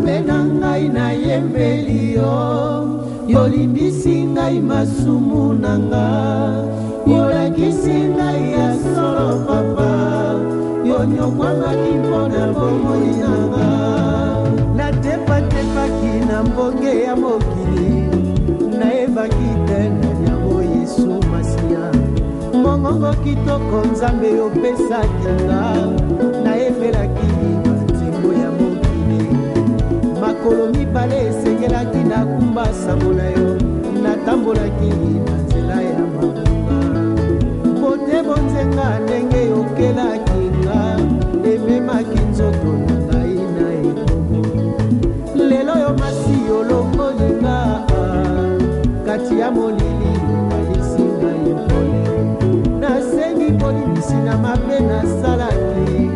Nzambe na ngai nayembeli yo, yolimbisi ngai masumu na ngai, yolakisi ngai ya solo papa, yonyokwamaki mpona bomoi na ngai. Natepatepaki na mbonge ya mokili, nayebaki te na yango Yesu Masiya. Mongongo kitoko Nzambe opesaki nga, nayembelaki banzembo ya mokili. Makolo mibale esengelaki nakumba sango na yo, natambolaki na nzela ya mabunga. Bote bonzenga ndenge yokelaki nga, ememaki nzoto na ngai na ekobo. Lelo yo masi olongoli nga, kati ya molili alisi ngai mpole. Nasengi bolimbisi na mabe nasalaki,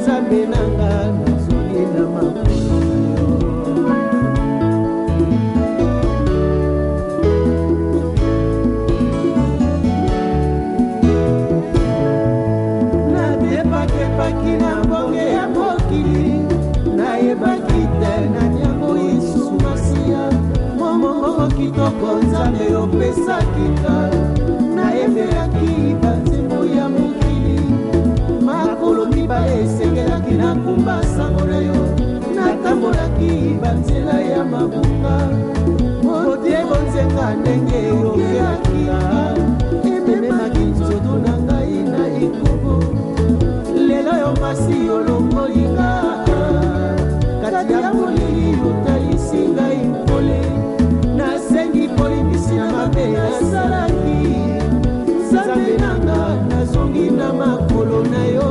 Nzambe na nga nazongi na makolo na yo. Natepakepaki na mbonge ya mokili, nayebaki te na yango Yesu Masiya. Mongongo kitoko Nzambe opesaki nga, nayembelaki banzembo ya mokili. Makolo mibale esengelaki nakumba sango na yo, natambolaki banzela ya mabunga. Bote bonzenga ndenge yokelaki nga, ememaki nzoto na ngai na ekobo. Lelo yo masi olongoli nga, kati ya molili otalisi ngai mpole. Nasengi bolimbisi na mabe nasalaki, Nzambe na nga nazongi na makolo na yo.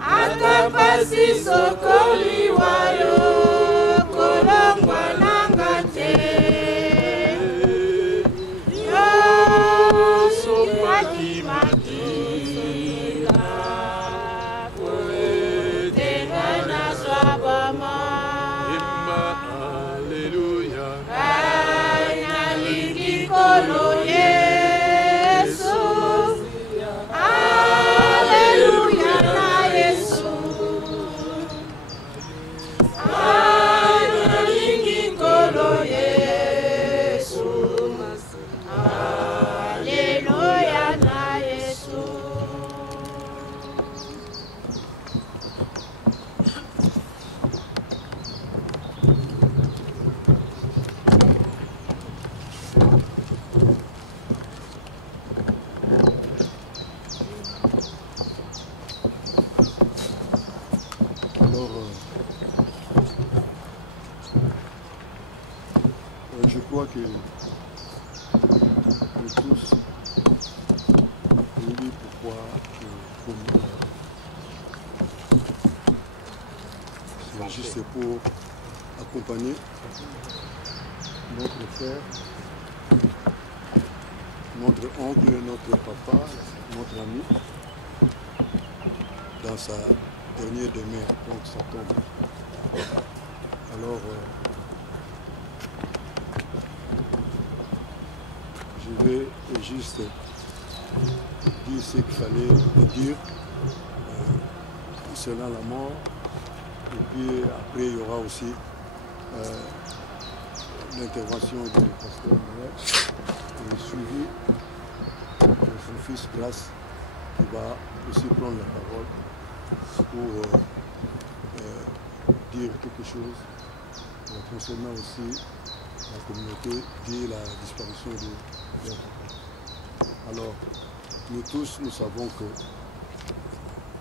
Atapasi sokoli wayo kolongwa nanga te. Yo sopaki matika koetenga na swabama. Imba aleluya. Aina liki kolo Yesu. crois que nous tous, oui, pourquoi c'est juste pour accompagner notre frère, notre oncle, notre papa, notre ami, dans sa dernière demeure, donc sa tombe. Alors, je vais juste dire ce qu'il fallait dire concernant la mort. Et puis après, il y aura aussi l'intervention du pasteur Noël et suivi de son fils Grace qui va aussi prendre la parole pour dire quelque chose concernant aussi la communauté et la disparition de leur papa. Alors, nous tous, nous savons que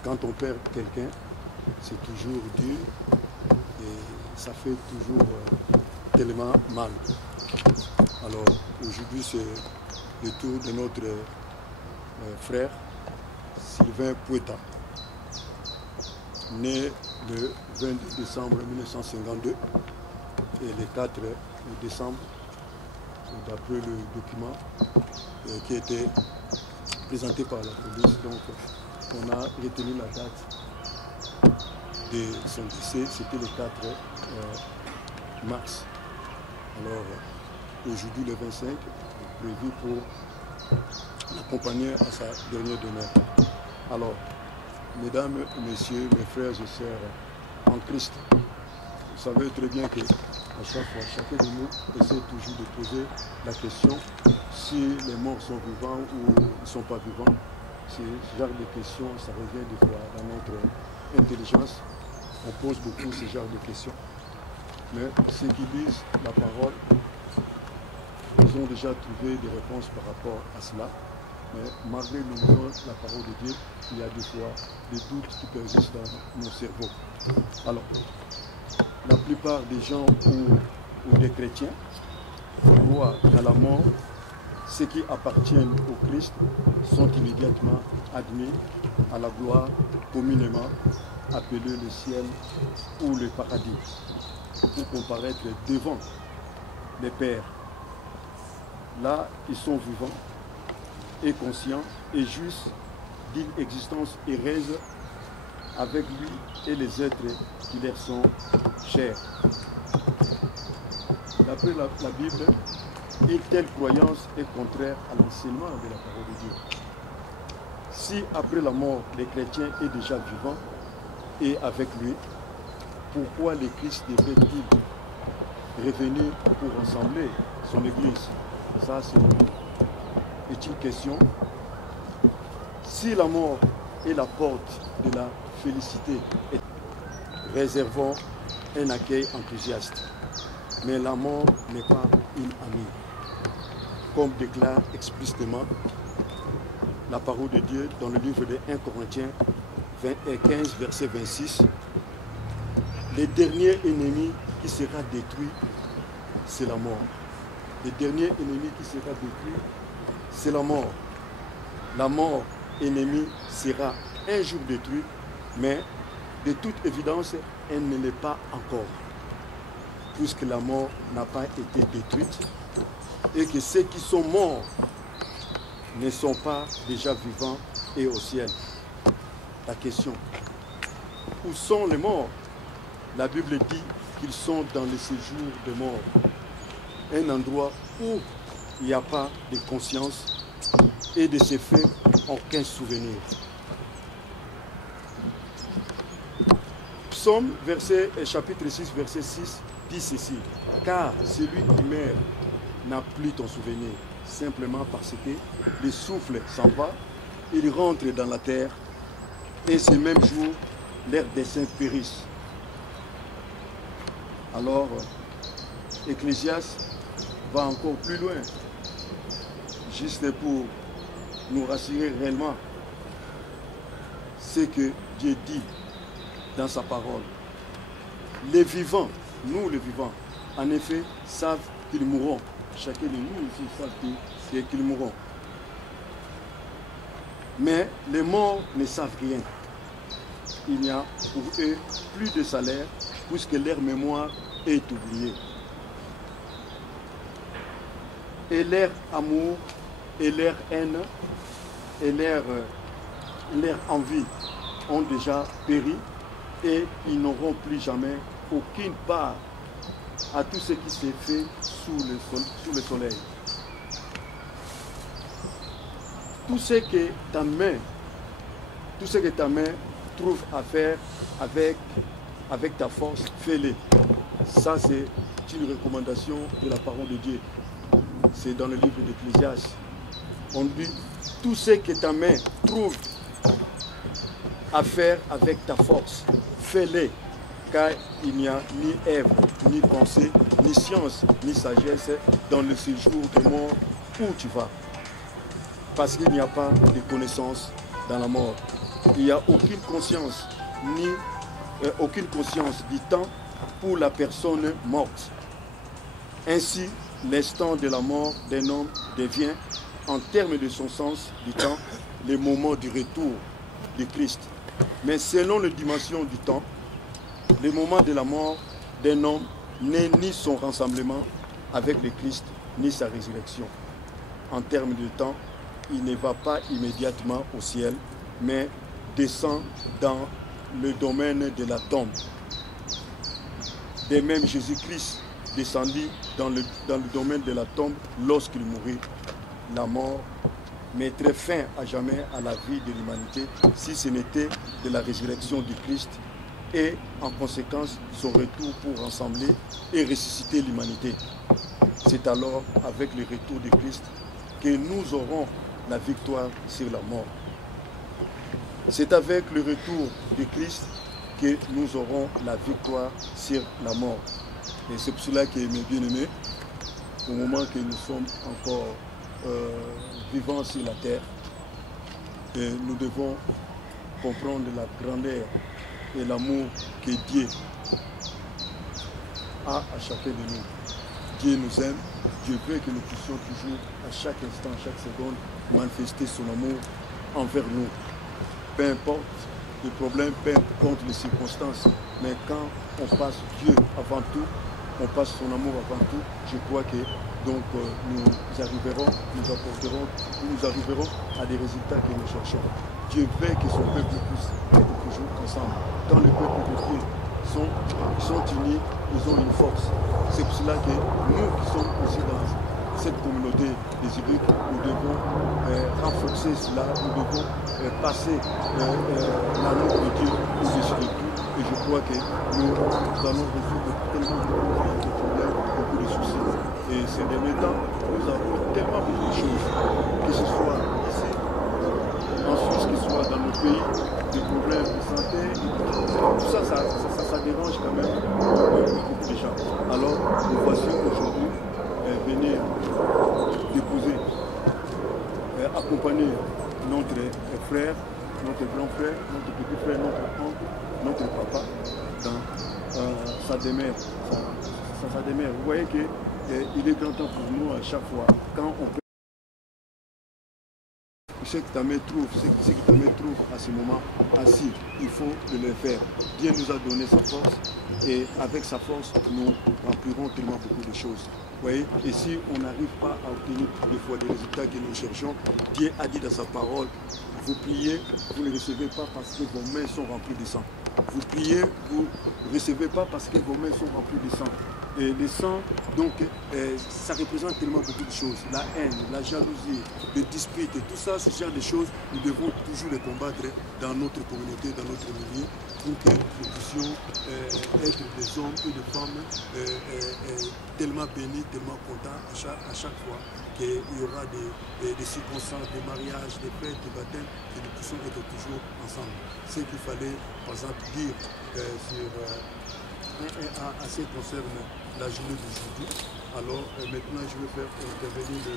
quand on perd quelqu'un, c'est toujours dur et ça fait toujours tellement mal. Alors, aujourd'hui, c'est le tour de notre frère Sylvain Poueta, né le 22 décembre 1952 et le 4 décembre, d'après le document qui a été présenté par la police. Donc, on a retenu la date de son décès, c'était le 4 mars. Alors, aujourd'hui, le 25, prévu pour l'accompagner à sa dernière demeure. Alors, mesdames et messieurs, mes frères et sœurs en Christ, vous savez très bien que à chaque fois, chacun de nous essaie toujours de poser la question si les morts sont vivants ou ils ne sont pas vivants. Ce genre de questions, ça revient des fois dans notre intelligence. On pose beaucoup ce genre de questions. Mais ceux qui lisent la parole, ils ont déjà trouvé des réponses par rapport à cela. Mais malgré nous lisons la parole de Dieu, il y a des fois des doutes qui persistent dans nos cerveaux. Alors, la plupart des gens ou des chrétiens voient dans la mort ceux qui appartiennent au Christ sont immédiatement admis à la gloire communément appelée le ciel ou le paradis pour comparaître devant les pères. Là, ils sont vivants et conscients et justes d'une existence heureuse avec lui et les êtres qui leur sont chers. D'après la Bible, une telle croyance est contraire à l'enseignement de la parole de Dieu. Si après la mort, le chrétien est déjà vivant et avec lui, pourquoi le Christ devrait-il revenir pour rassembler son Église? Ça, c'est une question. Si la mort est la porte de la félicité, réservons un accueil enthousiaste. Mais la mort n'est pas une amie. Comme déclare explicitement la parole de Dieu dans le livre de 1 Corinthiens 15, verset 26, le dernier ennemi qui sera détruit, c'est la mort. Le dernier ennemi qui sera détruit, c'est la mort. La mort ennemie sera un jour détruite, mais de toute évidence, elle ne l'est pas encore, puisque la mort n'a pas été détruite et que ceux qui sont morts ne sont pas déjà vivants et au ciel. La question, où sont les morts? La Bible dit qu'ils sont dans le séjour des morts, un endroit où il n'y a pas de conscience et de ces faits aucun souvenir. Psaume chapitre 6, verset 6 dit ceci: car celui qui meurt n'a plus ton souvenir, simplement parce que le souffle s'en va, il rentre dans la terre, et ce même jour, leurs desseins périssent. Alors, Ecclésiaste va encore plus loin, juste pour nous rassurer réellement ce que Dieu dit dans sa parole. Les vivants, nous les vivants, en effet, savent qu'ils mourront, chacun de nous ici savent qu'ils mourront. Mais les morts ne savent rien. Il n'y a pour eux plus de salaire puisque leur mémoire est oubliée. Et leur amour et leur haine et leur envie ont déjà péri et ils n'auront plus jamais aucune part à tout ce qui s'est fait sous le soleil. Tout ce que ta main trouve à faire avec ta force, fais-le. Ça, c'est une recommandation de la parole de Dieu. C'est dans le livre d'Ecclésiaste. On dit, tout ce que ta main trouve à faire avec ta force, fais-le. Car il n'y a ni œuvre, ni pensée, ni science, ni sagesse dans le séjour de mort où tu vas. Parce qu'il n'y a pas de connaissance dans la mort. Il n'y a aucune conscience du temps pour la personne morte. Ainsi, l'instant de la mort d'un homme devient, en termes de son sens du temps, le moment du retour de Christ. Mais selon la dimension du temps, le moment de la mort d'un homme n'est ni son rassemblement avec le Christ, ni sa résurrection. En termes de temps, il ne va pas immédiatement au ciel, mais descend dans le domaine de la tombe. De même, Jésus-Christ descendit dans le domaine de la tombe lorsqu'il mourut. La mort mettrait fin à jamais à la vie de l'humanité si ce n'était de la résurrection du Christ et en conséquence son retour pour rassembler et ressusciter l'humanité. C'est alors avec le retour de Christ que nous aurons la victoire sur la mort. C'est avec le retour de Christ que nous aurons la victoire sur la mort. Et c'est pour cela que, mes bien-aimés, au moment que nous sommes encore vivants sur la terre, nous devons comprendre la grandeur et l'amour que Dieu a à chacun de nous. Dieu nous aime, Dieu veut que nous puissions toujours, à chaque instant, à chaque seconde, manifester son amour envers nous. Peu importe les problèmes, peu importe les circonstances, mais quand on passe Dieu avant tout, on passe son amour avant tout, je crois que donc nous arriverons à des résultats que nous cherchons. Dieu veut que son peuple puisse être toujours ensemble. Quand le peuple de Dieu sont unis, ils ont une force. C'est pour cela que nous qui sommes aussi dans cette communauté des Hébreux, nous devons renforcer cela, nous devons passer l'amour de Dieu au-dessus de tout. Et je crois que nous allons résoudre tellement de problèmes, beaucoup de soucis. Et ces derniers temps, nous avons tellement beaucoup de choses, que ce soit ici, en Suisse, que ce soit dans nos pays, des problèmes de santé, tout ça, ça dérange quand même beaucoup de gens. Alors, nous voici aujourd'hui venir déposer, accompagner notre frère, notre grand frère, notre petit frère, notre oncle, notre papa dans sa demeure. Sa demeure. Vous voyez qu'il est grand temps pour nous à chaque fois, quand on peut. Ce que ta mère trouve, à ce moment assis, il faut le faire. Dieu nous a donné sa force et avec sa force, nous remplirons tellement beaucoup de choses. Vous voyez, et si on n'arrive pas à obtenir des fois les résultats que nous cherchons, Dieu a dit dans sa parole, vous priez, vous ne recevez pas parce que vos mains sont remplies de sang. Vous priez, vous ne recevez pas parce que vos mains sont remplies de sang. Et le sang, donc, ça représente tellement beaucoup de choses. La haine, la jalousie, les disputes, et tout ça, ce genre de choses, nous devons toujours les combattre dans notre communauté, dans notre milieu, pour que nous puissions être des hommes et des femmes tellement bénis, tellement contents à chaque fois qu'il y aura des circonstances, des mariages, des fêtes, des baptêmes, que nous puissions être toujours ensemble. Ce qu'il fallait, par exemple, dire à ce qui concerne la journée d'aujourd'hui. Alors maintenant je vais faire intervenir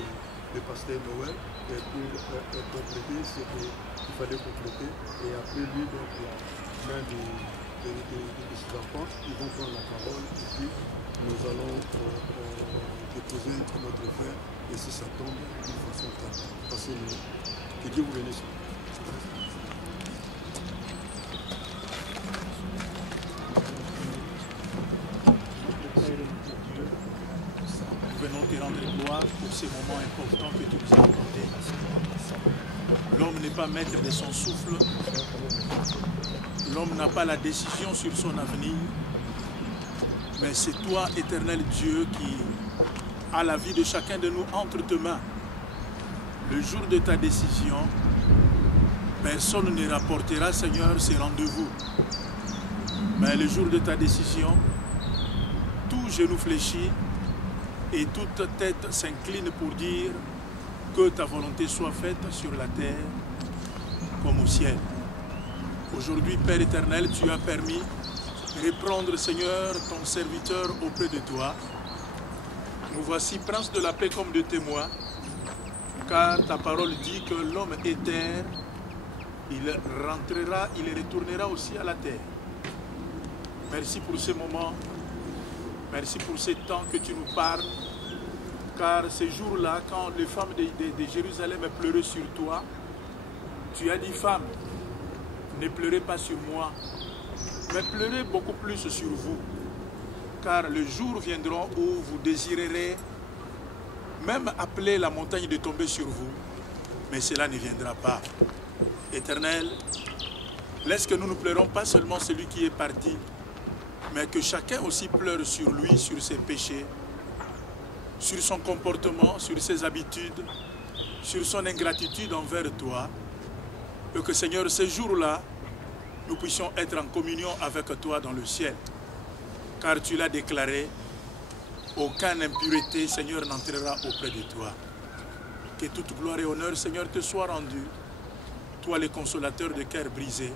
le pasteur Noël pour compléter ce qu'il fallait compléter. Et après lui, donc, l'un de ses enfants, ils vont prendre la parole et puis nous allons déposer notre verre et si ça tombe d'une façon calme. Passez-le. Que Dieu vous bénisse. Nous venons te rendre gloire pour ces moments importants que tu nous as accordés. L'homme n'est pas maître de son souffle. L'homme n'a pas la décision sur son avenir. Mais c'est toi, éternel Dieu, qui a la vie de chacun de nous entre tes mains. Le jour de ta décision, personne ne rapportera, Seigneur, ces rendez-vous. Mais le jour de ta décision, tout genou fléchit et toute tête s'incline pour dire que ta volonté soit faite sur la terre comme au ciel. Aujourd'hui, Père éternel, tu as permis de reprendre, Seigneur, ton serviteur auprès de toi. Nous voici, Prince de la paix, comme de témoins, car ta parole dit que l'homme est terre, il rentrera, il retournera aussi à la terre. Merci pour ce moment, merci pour ce temps que tu nous parles, car ces jours-là, quand les femmes de Jérusalem pleuraient sur toi, tu as dit, femmes, ne pleurez pas sur moi, mais pleurez beaucoup plus sur vous, car le jour viendra où vous désirerez même appeler la montagne de tomber sur vous, mais cela ne viendra pas. Éternel, laisse que nous ne pleurons pas seulement celui qui est parti, mais que chacun aussi pleure sur lui, sur ses péchés, sur son comportement, sur ses habitudes, sur son ingratitude envers toi, et que Seigneur, ces jours-là, nous puissions être en communion avec toi dans le ciel. Car tu l'as déclaré, aucune impureté, Seigneur, n'entrera auprès de toi. Que toute gloire et honneur, Seigneur, te soit rendu. Toi, le consolateur de cœur brisé.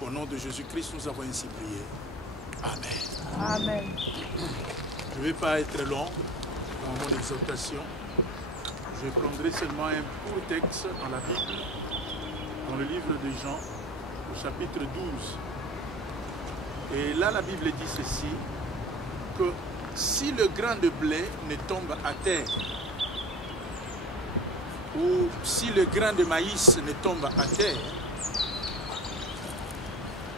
Au nom de Jésus-Christ, nous avons ainsi prié. Amen. Amen. Je ne vais pas être long dans mon exhortation. Je prendrai seulement un court texte dans la Bible, dans le livre de Jean, au chapitre 12. Et là, la Bible dit ceci, que si le grain de blé ne tombe à terre, ou si le grain de maïs ne tombe à terre,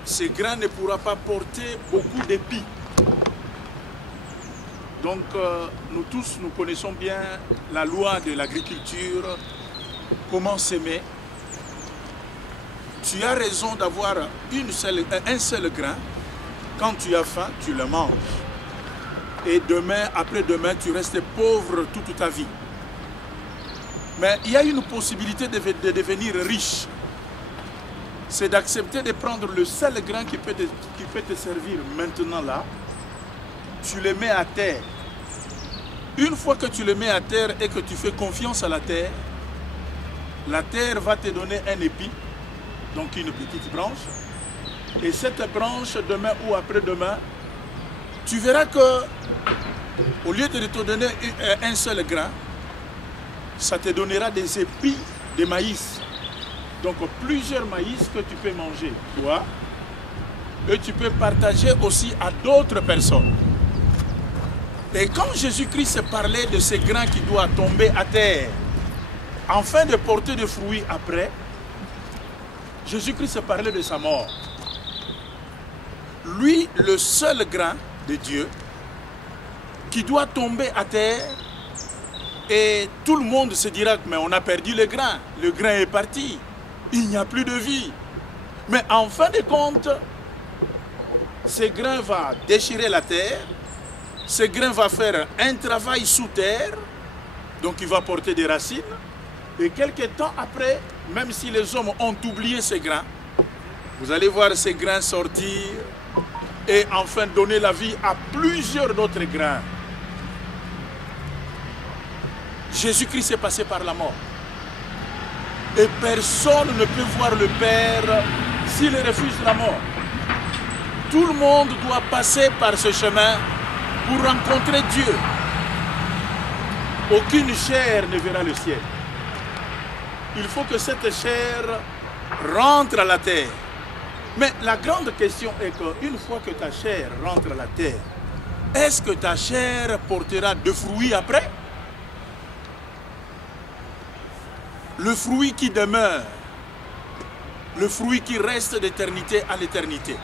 ce grain ne pourra pas porter beaucoup d'épis. Donc, nous tous, nous connaissons bien la loi de l'agriculture, comment s'aimer. Tu as raison d'avoir un seul grain. Quand tu as faim, tu le manges. Et demain, après-demain, tu restes pauvre toute ta vie. Mais il y a une possibilité de devenir riche. C'est d'accepter de prendre le seul grain qui peut te servir maintenant là. Tu le mets à terre. Une fois que tu le mets à terre et que tu fais confiance à la terre va te donner un épi, donc une petite branche. Et cette branche, demain ou après-demain, tu verras que au lieu de te donner un seul grain, ça te donnera des épis de maïs. Donc plusieurs maïs que tu peux manger, toi, et tu peux partager aussi à d'autres personnes. Et quand Jésus-Christ parlait de ces grains qui doivent tomber à terre, afin de porter des fruits après, Jésus-Christ parlait de sa mort. Lui, le seul grain de Dieu, qui doit tomber à terre, et tout le monde se dira, mais on a perdu le grain est parti, il n'y a plus de vie. Mais en fin de compte, ce grain va déchirer la terre, ce grain va faire un travail sous terre, donc il va porter des racines, et quelques temps après, même si les hommes ont oublié ces grains, vous allez voir ces grains sortir et enfin donner la vie à plusieurs d'autres grains. Jésus-Christ est passé par la mort. Et personne ne peut voir le Père s'il refuse la mort. Tout le monde doit passer par ce chemin pour rencontrer Dieu. Aucune chair ne verra le ciel. Il faut que cette chair rentre à la terre. Mais la grande question est qu'une fois que ta chair rentre à la terre, est-ce que ta chair portera de fruits après? Le fruit qui demeure, le fruit qui reste d'éternité à l'éternité.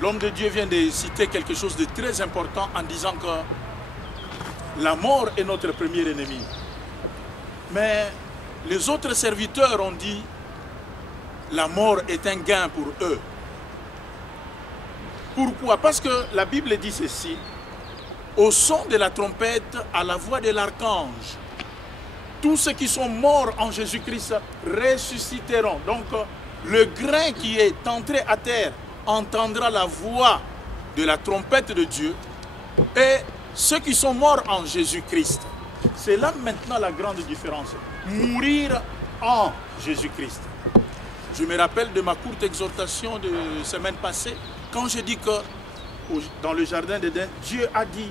L'homme de Dieu vient de citer quelque chose de très important en disant que la mort est notre premier ennemi. Mais les autres serviteurs ont dit la mort est un gain pour eux. Pourquoi? Parce que la Bible dit ceci: au son de la trompette, à la voix de l'archange, tous ceux qui sont morts en Jésus-Christ ressusciteront. Donc le grain qui est entré à terre entendra la voix de la trompette de Dieu, et ceux qui sont morts en Jésus-Christ. C'est là maintenant la grande différence. Mourir en Jésus-Christ. Je me rappelle de ma courte exhortation de semaine passée, quand je dis que dans le jardin d'Éden, Dieu a dit,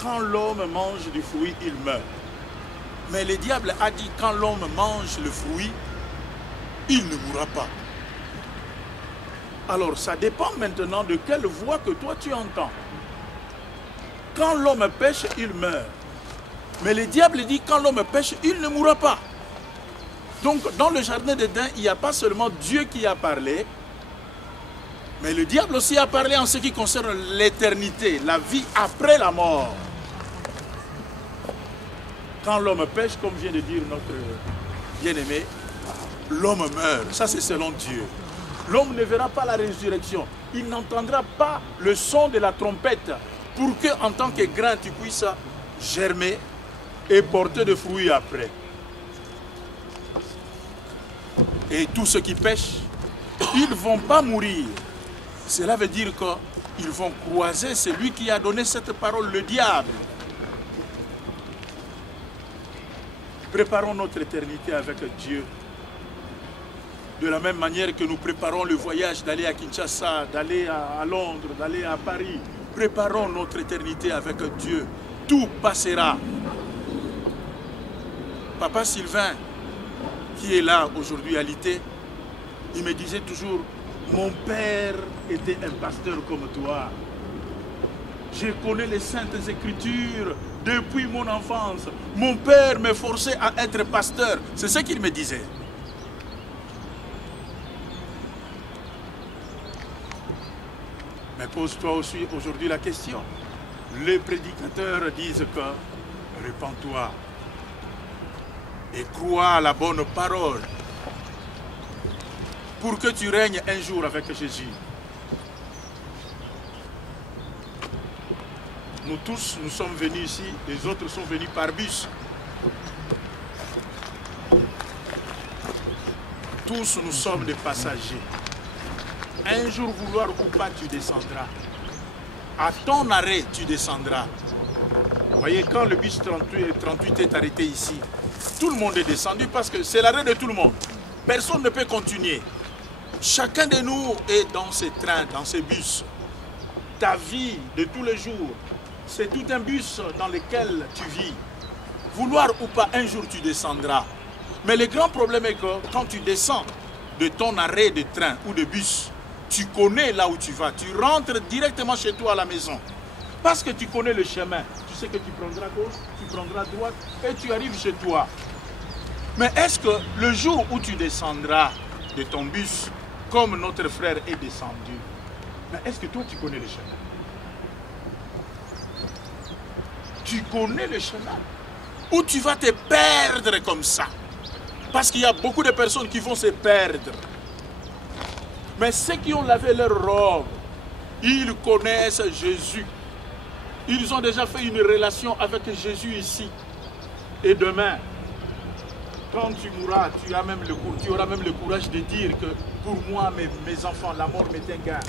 quand l'homme mange du fruit, il meurt. Mais le diable a dit, quand l'homme mange le fruit, il ne mourra pas. Alors ça dépend maintenant de quelle voix que toi tu entends. Quand l'homme pêche, il meurt. Mais le diable dit, quand l'homme pêche, il ne mourra pas. Donc dans le jardin d'Éden, il n'y a pas seulement Dieu qui a parlé, mais le diable aussi a parlé en ce qui concerne l'éternité, la vie après la mort. Quand l'homme pêche, comme vient de dire notre bien-aimé, l'homme meurt. Ça, c'est selon Dieu. L'homme ne verra pas la résurrection. Il n'entendra pas le son de la trompette pour que, en tant que grain, tu puisses germer et porter de fruits après. Et tous ceux qui pêchent, ils ne vont pas mourir. Cela veut dire qu'ils vont croiser celui qui a donné cette parole, le diable. Préparons notre éternité avec Dieu. De la même manière que nous préparons le voyage d'aller à Kinshasa, d'aller à Londres, d'aller à Paris. Préparons notre éternité avec Dieu. Tout passera. Papa Sylvain, qui est là aujourd'hui à l'IT, il me disait toujours, mon père était un pasteur comme toi. Je connais les saintes écritures depuis mon enfance. Mon père me forçait à être pasteur. C'est ce qu'il me disait. Mais pose-toi aussi aujourd'hui la question. Les prédicateurs disent que répands-toi et crois à la bonne parole pour que tu règnes un jour avec Jésus. Nous tous, nous sommes venus ici, les autres sont venus par bus. Tous, nous sommes des passagers. Un jour, vouloir ou pas, tu descendras. À ton arrêt, tu descendras. Vous voyez, quand le bus 38 est arrêté ici, tout le monde est descendu parce que c'est l'arrêt de tout le monde. Personne ne peut continuer. Chacun de nous est dans ces trains, dans ces bus. Ta vie de tous les jours, c'est tout un bus dans lequel tu vis. Vouloir ou pas, un jour tu descendras. Mais le grand problème est que quand tu descends de ton arrêt de train ou de bus, tu connais là où tu vas. Tu rentres directement chez toi à la maison. Parce que tu connais le chemin. Tu sais que tu prendras gauche, tu prendras droite et tu arrives chez toi. Mais est-ce que le jour où tu descendras de ton bus, comme notre frère est descendu, mais est-ce que toi tu connais le chemin? Tu connais le chemin? Ou tu vas te perdre comme ça? Parce qu'il y a beaucoup de personnes qui vont se perdre. Mais ceux qui ont lavé leur robe, ils connaissent Jésus. Ils ont déjà fait une relation avec Jésus ici. Et demain, quand tu mourras, tu auras même le courage de dire que pour moi, mes enfants, la mort m'est un gain.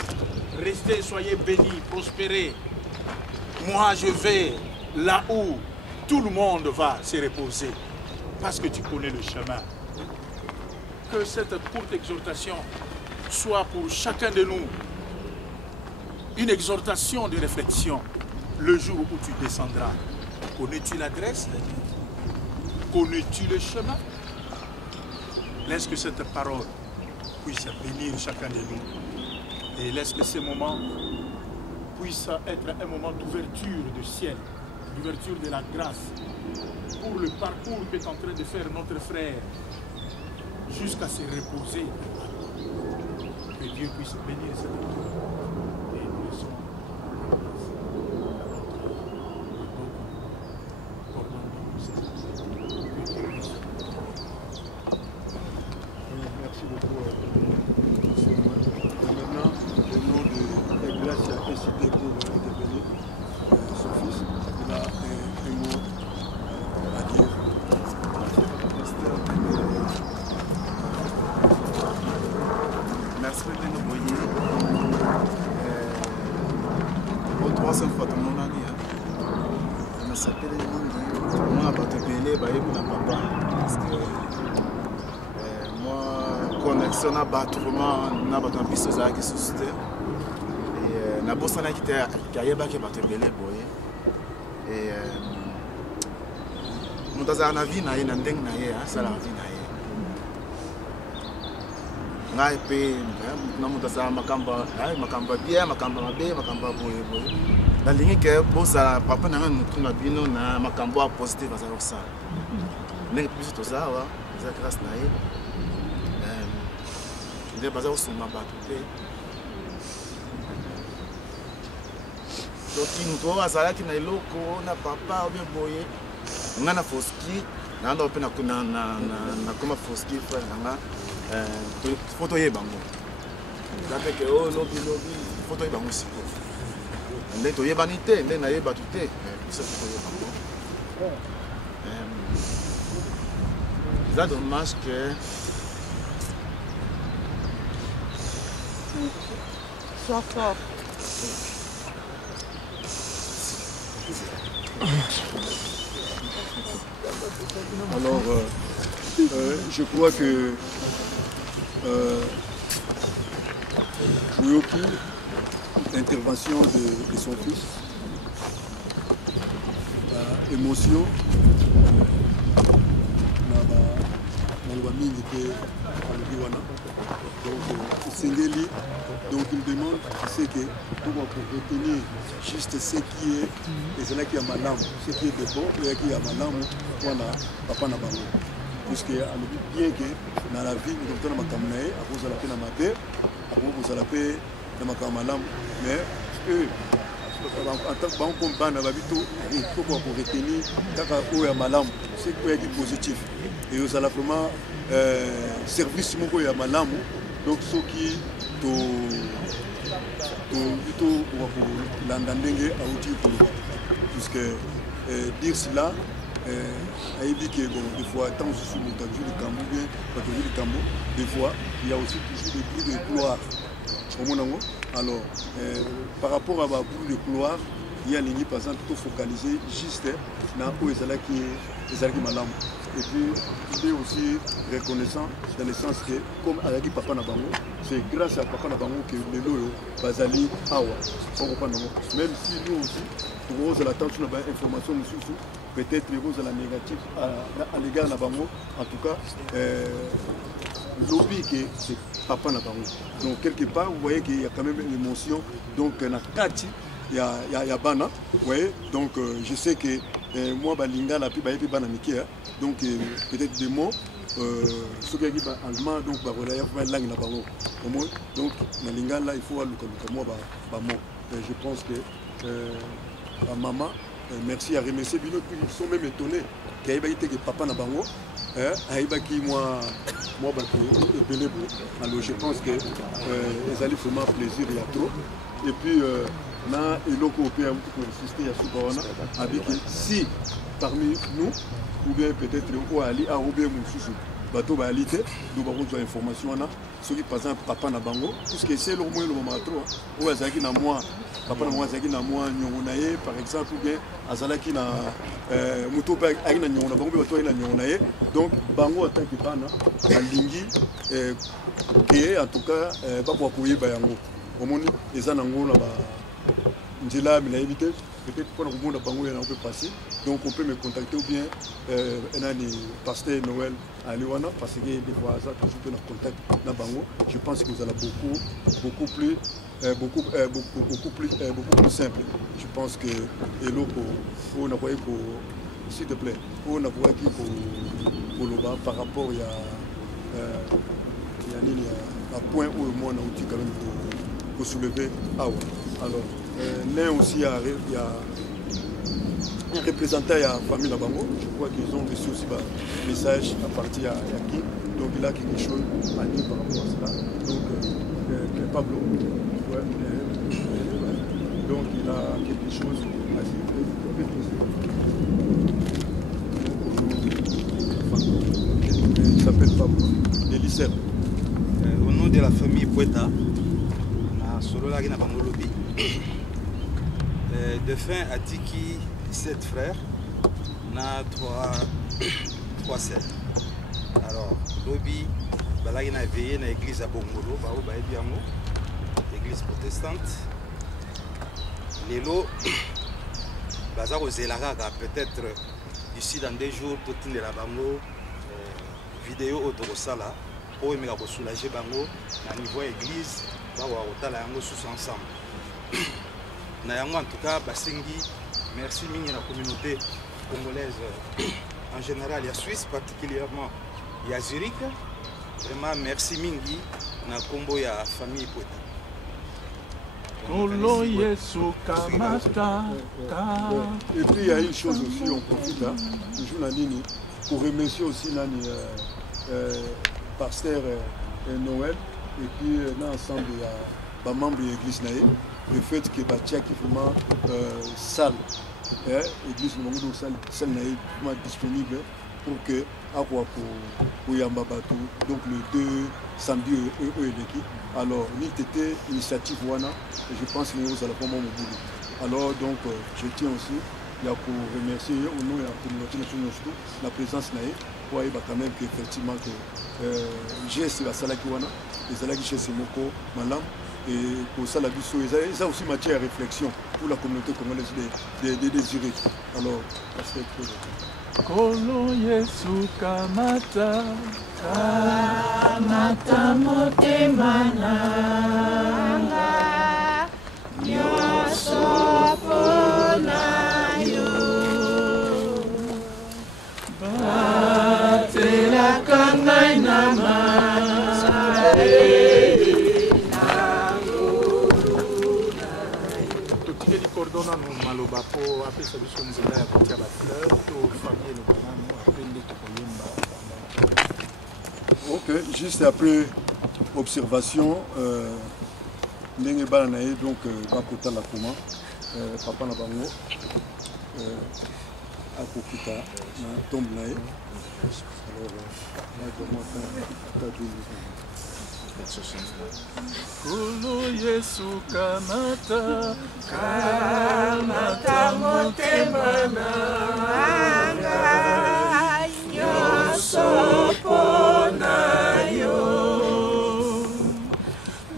Restez, soyez bénis, prospérez. Moi, je vais là où tout le monde va se reposer. Parce que tu connais le chemin. Que cette courte exhortation soit pour chacun de nous une exhortation de réflexion. Le jour où tu descendras, connais-tu l'adresse? Connais-tu le chemin? Laisse que cette parole puisse bénir chacun de nous. Et laisse que ces moments puisse être un moment d'ouverture du ciel, d'ouverture de la grâce pour le parcours qu'est en train de faire notre frère jusqu'à se reposer. Que Dieu puisse bénir cette équipe et nous laissons Merci beaucoup. Maintenant, au nom de Iglesia SID pour intervenir, son fils, il a un mot à dire. Merci de nous voyer. Pour 300 fois, tout le monde a dit. Je s'appelle moi, je vais te payer, papa. Parce que moi, connexion à battre vraiment, na battre un biseau ça qui suscite. Et na bossa na qui était kayeba qui battre belé boye. Et nous dans la vie na ye na ndeng na ye, ça la vie na ye. Ngai pe na mutasa makamba, makamba bien, makamba mabe, makamba boye boye. La ligne que bossa papa na nous na bino na makamba positif ça ça. Mais plus tout ça wa, ça grâce na ye. Nde baza osoma bato te. Soki moto azalaki na eloko na papa ou bien boye nga na foski naanda mpe nakoma foski frère nanga fo toyeba ngo zape ke o lobi fo toyeba ngo siko nde toyebani te nde nayeba tu te biso fo toyeba ngo. Eza dommage que sois fort. Alors, je crois que Bouyoki, l'intervention de son fils, émotion, donc il demande c'est que pour retenir juste ce qui est et c'est là qu'il y a malam, ce qui est de bon, il y a malam pour papa na bango. Puisque bien que dans la vie nous avons ma caméra, à cause de la peine amateur, à cause de la paix de ma caméra, mais eux en tant que banque comme ban à Babito, il faut pour retenir quand il y a malam, c'est quoi qui est positif. Et aux vraiment service moko ya malamu donc ceux qui to landa ndenge auti pour puisque dire cela a dit que bon des fois tant sous le temps du Cambo bien quand on dit le Cambo des fois il y a aussi toujours des bruits de couloir au monango alors par rapport à la bruit de couloir il y a ligne par exemple tout focaliser juste dans où est là qui est malamu. Et puis, il est aussi reconnaissant dans le sens que, comme a dit Papa Nabango, c'est grâce à Papa Nabango que le loyo Bazali Awa. Même si nous aussi, pour nous, la tente sur l'information, peut-être que la négative à l'égard de Nabango, en tout cas, lobby que c'est Papa Nabango. Donc, quelque part, vous voyez qu'il y a quand même une émotion. Donc, il y a Bana, vous voyez, donc je sais que moi, Balinga, la plus Bana Mikia, donc peut-être des mots, ceux qui sont allemand, donc il y a une langue là-bas. Donc, Balinga, là, il faut aller comme moi, je pense que maman, merci à remercier Bino, ils sont même étonnés qu'il y ait que papa n'a pas moi, alors je pense que les alliés font plaisir, il y a trop. Et puis, na eloko européen pour insister à Soubawana avec si parmi nous ou bien peut-être au Ali à ou bien Moussou bateau ba ali te nous avons besoin d'informations là ceux qui par exemple papa na bango puisque c'est le moins le moment trop ou azaki na moi papa na moi azaki na moi nyongonaye par exemple ou bien azalaki na mutoba aki na nyongona bango bato na nyongonaye donc bango en tant que bana alingi que en tout cas ba kwa koyeba yango omoni eza nango na ba Ndila mais éviter peut-être pour le monde bango on peut passer donc on peut me contacter ou bien un pasteur Noël à Liwana parce que des fois ça toujours en contact na bango je pense que vous allez beaucoup plus beaucoup plus simple. Je pense que on a voyé pour, s'il te plaît, on a voyé pour le bas par rapport il y a un point où le monde a outil quand même pour soulever. Ah ouais. Alors, là aussi il y a un représentant de la famille Labango. Je crois qu'ils ont reçu aussi un message à partir de qui. Donc il a quelque chose à dire par rapport à cela. Donc Pablo, ouais, donc il a quelque chose à dire. Il s'appelle Pablo, Elisère. Au nom de la famille Poeta, na solo la na bango lobi. De fin à Tiki 7 frères, na 3 sœurs. Alors, lobi balagi na veillé na église à Bongolo, bao ba ebiango, église protestante. Lelo baza kozelaka peut-être d'ici dans 2 jours tout de la bango vidéo autosala pour aimer soulager bango à niveau église ba wa otala yango sous ensemble. Na yango en tout cas basengi merci mingi la communauté congolaise en général et à Suisse particulièrement et à Zurich. Vraiment merci mingi na combo ya famille Poeta. Et puis il y a une chose aussi, on profite là, toujours la ligne, pour remercier aussi pasteur Noël et puis l'ensemble des membres de l'église naïe, le fait que Batia qui vraiment salle, l'église salle naïe disponible pour que pour Yamba Batou, donc le 2 samedi alors l'ITT initiative Wana, et je pense que nous allons pas mon boulot. Alors donc je tiens aussi pour remercier au nom de la communauté nationale la présence naïe pour voir quand même qu'effectivement que j'ai la salaki Wana, les salaki chez Semoko, Malam, et pour ça la biso, ça aussi matière à réflexion pour la communauté congolaise des désirés. Alors, parce que Kolo Yesu kamata motema nanga nyonso mpona yo batelaka ngai na cordona no maloba po apesa biso nzela ya kotia bafleur to famille lobanano apre nde tokoyemba. Ok, juste après observation ndenge bana na ye donc bakotala koma papa na bango akokita na tombe na ye Kolo Yesu kamata motema nanga nyonso mpona yo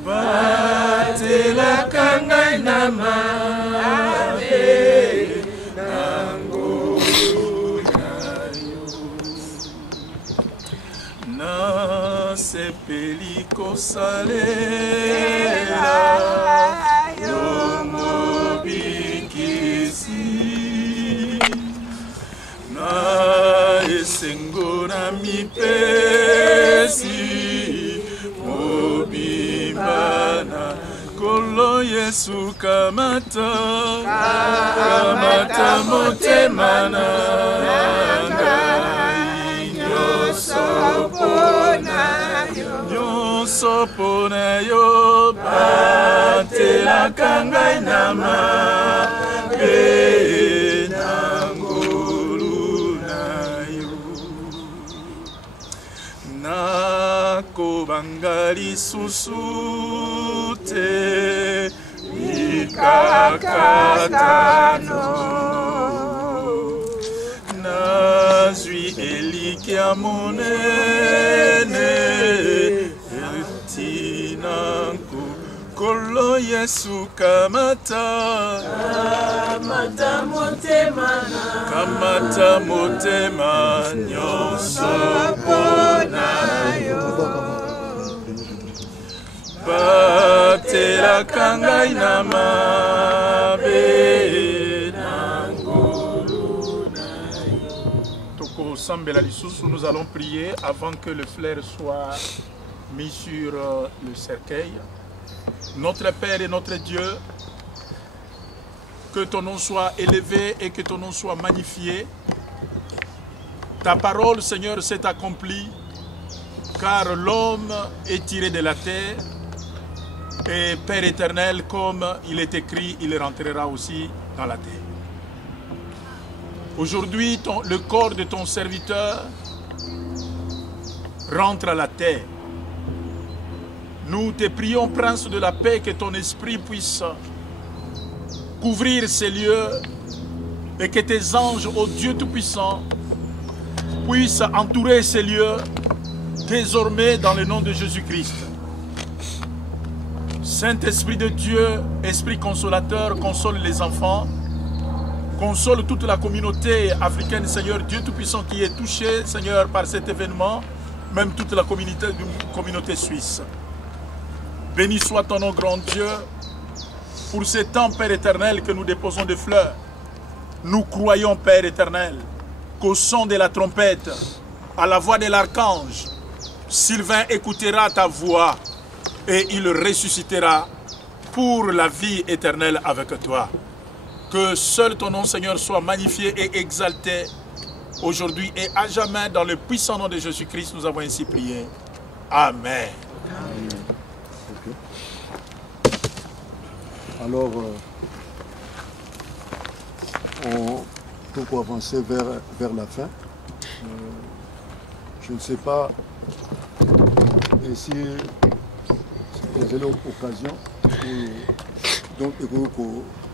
batelaka ngai na mabe na ngolu na yo nasepeli kosalela yo mobikisi na esengo na mipesi mobimba Kolo Yesu kamata motema nanga nyonso mpona yo batelaka ngai na mabe na ngolu na yo nakobanga lisusu te mikakatano nazwi elikya monene etinanko Kolo Yesu kamata motema nyonso mpona yo Zela kangai na mabe nangulu nai. Toko Sambela Lisusu, nous allons prier avant que le flair soit mis sur le cercueil. Notre Père et notre Dieu, que ton nom soit élevé et que ton nom soit magnifié. Ta parole, Seigneur, s'est accomplie, car l'homme est tiré de la terre. Et Père éternel, comme il est écrit, il rentrera aussi dans la terre. Aujourd'hui, le corps de ton serviteur rentre à la terre. Nous te prions, Prince de la paix, que ton esprit puisse couvrir ces lieux et que tes anges, ô Dieu Tout-Puissant, puissent entourer ces lieux désormais dans le nom de Jésus-Christ. Saint-Esprit de Dieu, Esprit consolateur, console les enfants, console toute la communauté africaine, Seigneur Dieu Tout-Puissant, qui est touchée, Seigneur, par cet événement, même toute la communauté suisse. Béni soit ton nom, grand Dieu, pour ce temps, Père éternel, que nous déposons des fleurs. Nous croyons, Père éternel, qu'au son de la trompette, à la voix de l'archange, Sylvain écoutera ta voix et il ressuscitera pour la vie éternelle avec toi. Que seul ton nom, Seigneur, soit magnifié et exalté aujourd'hui et à jamais. Dans le puissant nom de Jésus-Christ, nous avons ainsi prié. Amen. Amen. Okay. Alors, on peut avancer vers la fin. Je ne sais pas si vous avez l'occasion, donc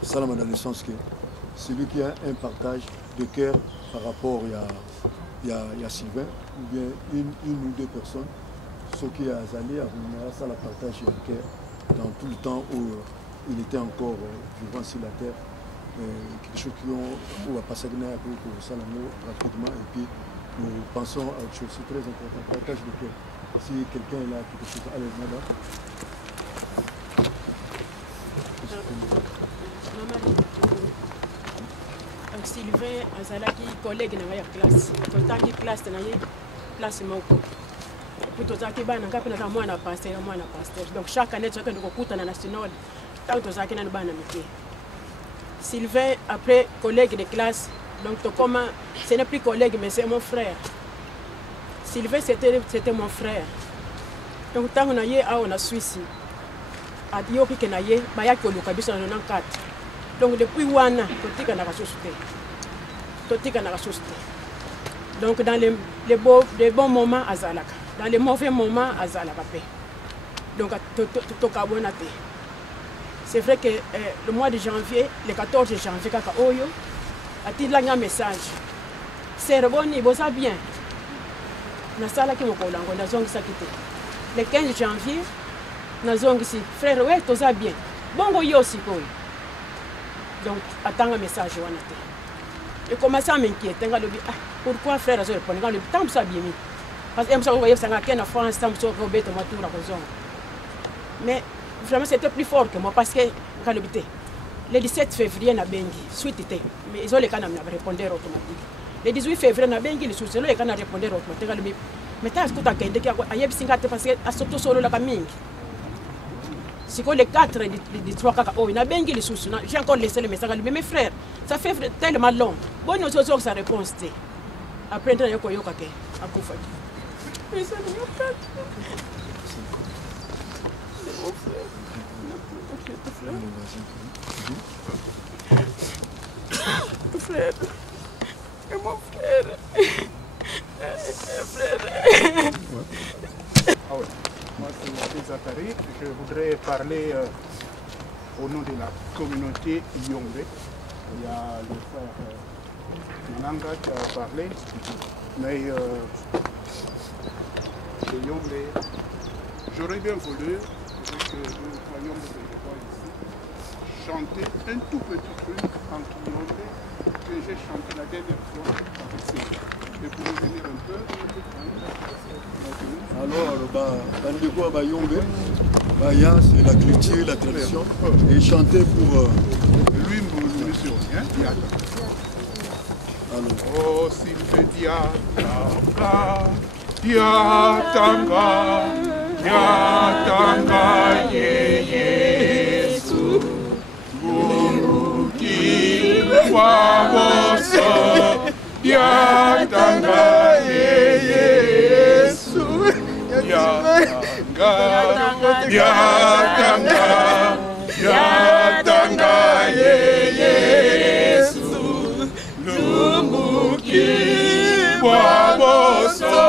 ça dans le sens que celui qui a un partage de cœur par rapport à Sylvain, ou bien une ou deux personnes, ceux qui a allé à venir, ça la partage de cœur dans tout le temps où il était encore vivant sur la terre. Quelque chose qui ont va passer pour ça rapidement et puis nous pensons à autre chose, c'est très important, partage de cœur. Si quelqu'un est là, quelque chose, allez, madame. Sylvain azalaki collègue na ngai ya classe totangi classe na ye place moko puis tozalaki bana ngai mpe naza mwana pasteur donc chaque année tozalaki kokutana na synode ntango tozalaki nano bana mike. Sylvain après collègue de classe, donc tokoma ce n'est plus collègue mais c'est mon frère. Sylvain c'était mon frère, donc ntango na ye awa na Suisse adiyoki ke na ye bayaki koluka biso na 94. Donc depuis wana totika na société. Donc dans les bons moments azalaka, dans les mauvais moments azalaka pe. Donc tokabona te. C'est vrai que le mois de janvier, le 14 janvier kaka oyo atila nga message. Serboni boza bien. Na sala ki mokolango na zongisa kite. Le 15 janvier na zongisi frère ouais toza bien. Bongo yo sikoyo. Donc, attends un message. Je commence à m'inquiéter. Pourquoi frère a répondu? Tant que ça bien mis. Parce que je suis en France, tant que je suis en mais vraiment, c'était plus fort que moi. Parce que le 17 février, na bengi, suite était. Mais ils ont les canaux à répondre automatique. Le 18 février, na bengi, les sous-les canaux à répondre automatique. Mais tu as tout à fait dit qu'il y a parce que à surtout solo la caming. C'est que les 4 des 3 caca, oh, il a bien les sous. J'ai encore laissé le message. Mais mes frères, ça fait tellement long. Bon, nous avons sa réponse. Après, il y a un peu de temps. Mais ça ne va pas. C'est mon frère. Mon frère. Et mon frère. Ah ouais. Moi, c'est Zachary. Je voudrais parler au nom de la communauté Yombe. Il y a le frère Mananga qui a parlé. Mais chez Yombe, j'aurais bien voulu, avec le royaume de ici, chanter un tout petit truc en Yombe que j'ai chanté la dernière fois avec Sylvain. Et pour revenir un peu, alors, Bandeko Bayombe, Baya, c'est la culture, la tradition. Et chanter pour... lui, monsieur. Oh, s'il fait Yatanga, Yesu, Gumuki, Waboso, Yatanga, Yesu, Yatanga, Yesu, Gumuki, Waboso,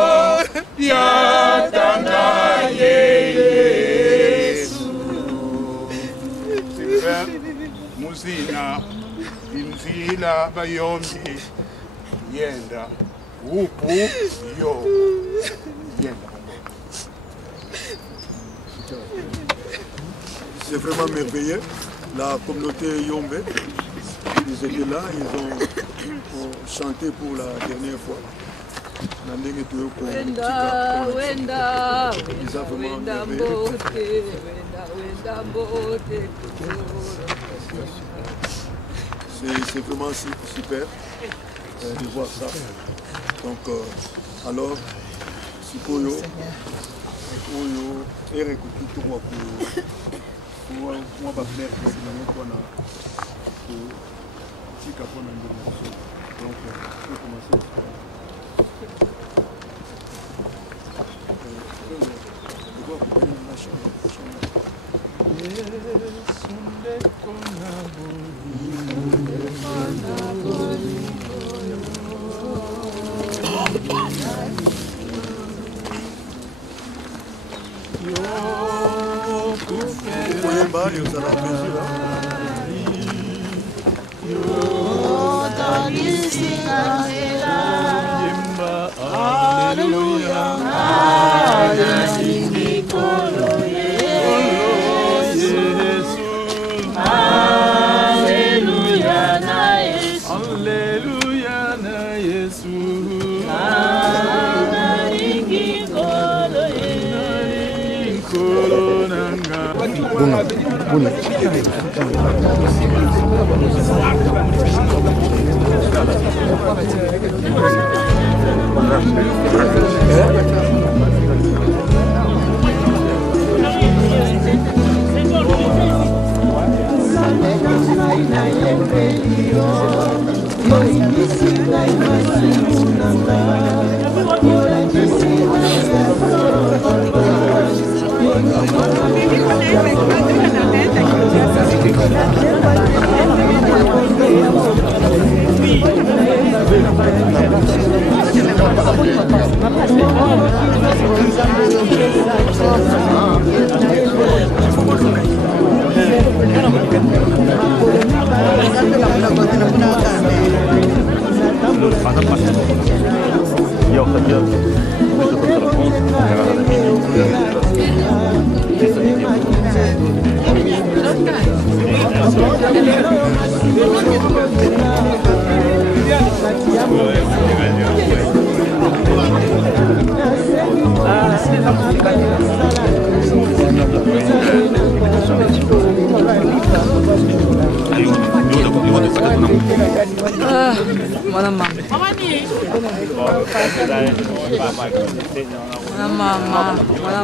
Yatanga, Yesu. Super, Musina, Inzila, Bayombi, Yenda, Upu, Yo, Yenda. C'est vraiment merveilleux. La communauté Yombe, ils étaient là, ils ont chanté pour la dernière fois. C'est vraiment super de voir ça. Donc, alors, Sikoyo, Oyo, Eric, tout le monde, moi, je vais donc, on peut commencer.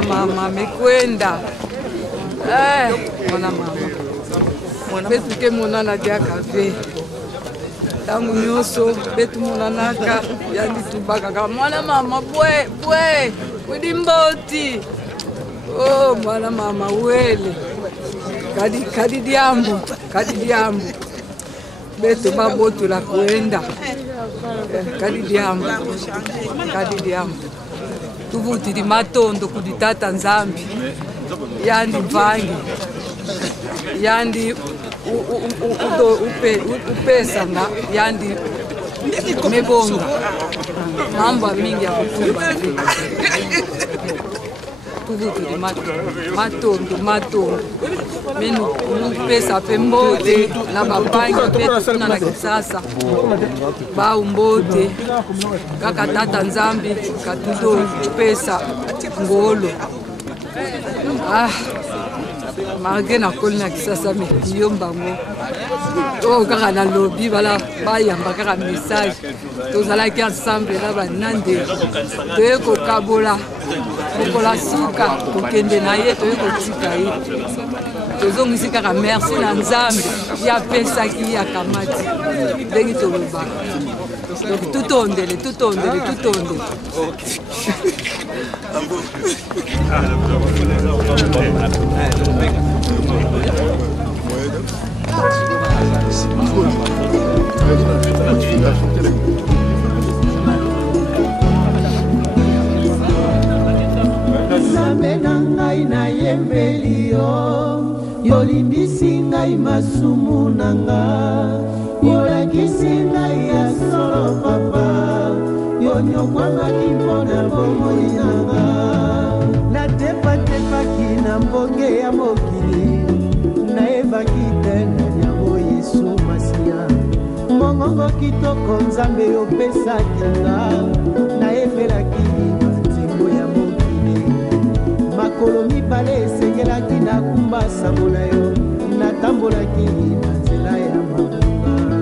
Mama mekwenda mwana mama betu ke monana diaka ve tangu nyonso betu monanaka yandi tubakaka mwana mama bwe kudimboti oh mwana mama wele kadi diambu betu babotula kwenda kadi diambu tuvutiri matondo kuditata nzambi yandi mvangi yandi upesanga yandi mebonga mambo mingi ya kutumba tuvutiri matondo menu upesa pe mbote na babangi petu kuna na kisasa bau mbote kaka tata nzambi katudo upesa ngolo Ah, marqué na koli na kisasa me yombango. Oh, kaka na lobby bala bayamba kaka message. Tozalaki ensemble na banande. Toye kokabola. Kokola suka kokende na ye toye kotika ye. Tozongisi kaka merci na Nzambe ya pesaki ya kamati. Ndenge toloba. Donc tout ondele. Nzambe na ngai na yembeli yo limbisi ngai masumu na nga yolakisi ngai ya solo papa yo nyokwamaki mpona bomoi na nga natepatepaki na mbonge ya mokili nayebaki te na yango Yesu Masiya mongongo kitoko Nzambe opesaki nga nayembelaki banzembo ya mokili makolo mibale esengelaki nakumba sango na yo natambolaki na nzela ya mabunga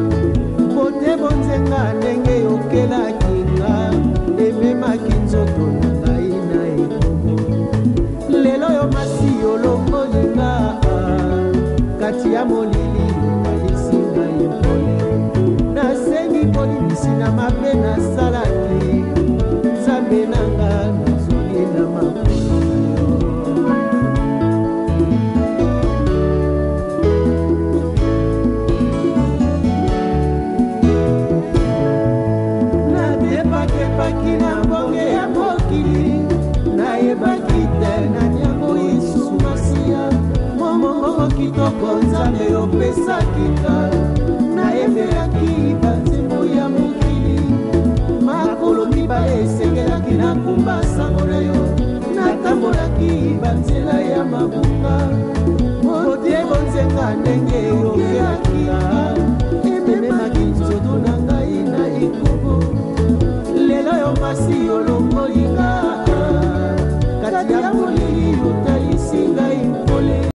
mpote bonzenga ndenge yokelaki nga ememaki nzoto na ngai na ekobo lelo yo masi olongoli nga kati ya molili okalisi ngai mpole nasengi kolimisi na mabe nasalaki Nzambe na nga nazoli na makolo na mbonge ya mokili nayebaki te na nyango Yesu Masiya momongo kitoko Nzambe opesaki nga nayembelaki banzembo ya mokili makolo mibale esengelaki nakumba sango na yo natambolaki banzela ya mabunga mote bonzenga ndenge yokelaki nga ememaki nzoto na ngai na ekobo lelo yo masi olongolinga kati ya molili otalisi ngai mpole